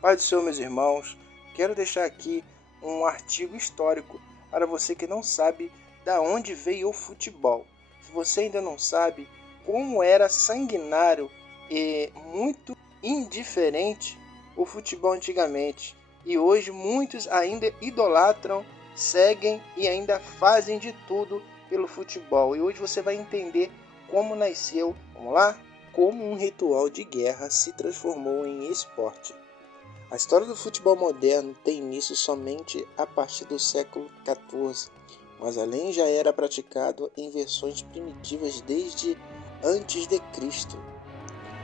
Pai do Senhor, meus irmãos, quero deixar aqui um artigo histórico para você que não sabe da onde veio o futebol. Se você ainda não sabe como era sanguinário e muito indiferente o futebol antigamente, e hoje muitos ainda idolatram, seguem e ainda fazem de tudo pelo futebol. E hoje você vai entender como nasceu, vamos lá? Como um ritual de guerra se transformou em esporte. A história do futebol moderno tem início somente a partir do século XIV, mas além já era praticado em versões primitivas desde antes de Cristo.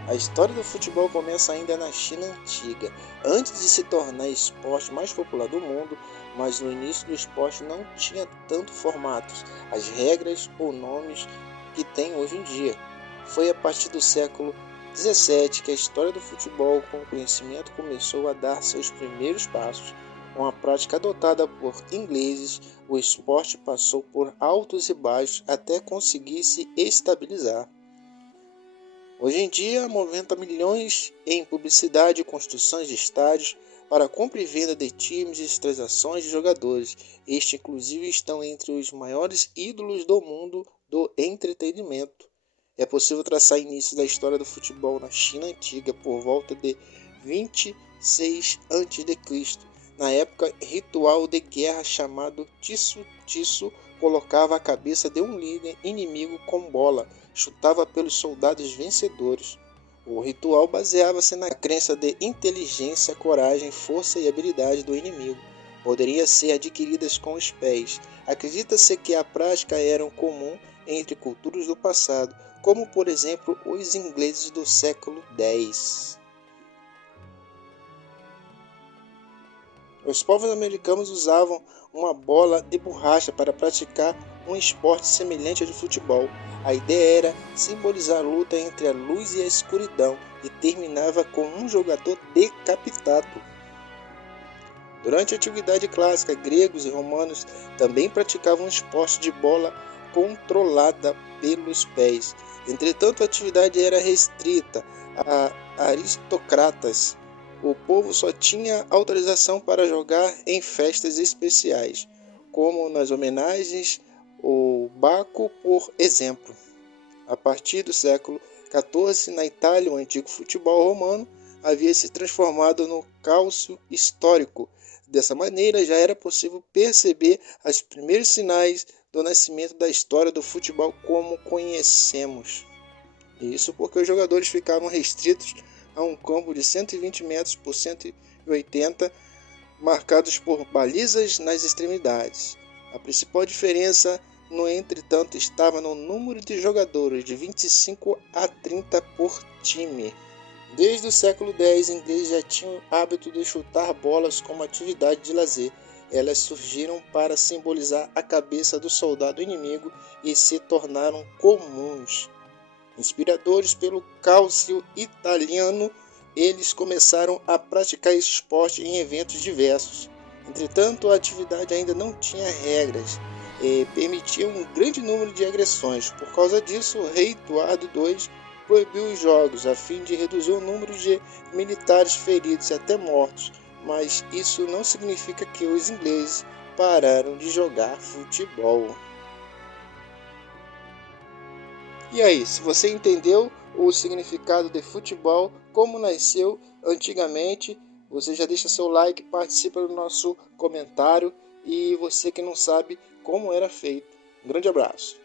A história do futebol começa ainda na China antiga, antes de se tornar o esporte mais popular do mundo, mas no início do esporte não tinha tanto formatos, as regras ou nomes que tem hoje em dia. Foi a partir do século 17 que a história do futebol com conhecimento começou a dar seus primeiros passos. Com a prática adotada por ingleses, o esporte passou por altos e baixos até conseguir se estabilizar. Hoje em dia, movimenta milhões em publicidade e construções de estádios para compra e venda de times e transações de jogadores. Estes, inclusive, estão entre os maiores ídolos do mundo do entretenimento. É possível traçar início da história do futebol na China antiga por volta de 26 a.C. Na época, ritual de guerra chamado Tisu colocava a cabeça de um líder inimigo com bola, chutava pelos soldados vencedores. O ritual baseava-se na crença de inteligência, coragem, força e habilidade do inimigo. Poderiam ser adquiridas com os pés. Acredita-se que a prática era comum entre culturas do passado, como por exemplo os ingleses do século X. Os povos americanos usavam uma bola de borracha para praticar um esporte semelhante ao de futebol. A ideia era simbolizar a luta entre a luz e a escuridão e terminava com um jogador decapitado. Durante a Antiguidade Clássica, gregos e romanos também praticavam um esporte de bola controlada pelos pés. Entretanto, a atividade era restrita a aristocratas. O povo só tinha autorização para jogar em festas especiais, como nas homenagens ao Baco, por exemplo. A partir do século XIV, na Itália, o antigo futebol romano havia se transformado no caos histórico. Dessa maneira, já era possível perceber os primeiros sinais do nascimento da história do futebol como conhecemos. Isso porque os jogadores ficavam restritos a um campo de 120 metros por 180, marcados por balizas nas extremidades. A principal diferença, no entretanto, estava no número de jogadores, de 25 a 30 por time. Desde o século X, ingleses já tinham o hábito de chutar bolas como atividade de lazer. Elas surgiram para simbolizar a cabeça do soldado inimigo e se tornaram comuns. Inspiradores pelo calcio italiano, eles começaram a praticar esse esporte em eventos diversos. Entretanto, a atividade ainda não tinha regras e permitia um grande número de agressões. Por causa disso, o rei Eduardo II proibiu os jogos a fim de reduzir o número de militares feridos e até mortos, mas isso não significa que os ingleses pararam de jogar futebol. E aí, se você entendeu o significado de futebol, como nasceu antigamente, você já deixa seu like, participa do nosso comentário e você que não sabe como era feito. Um grande abraço.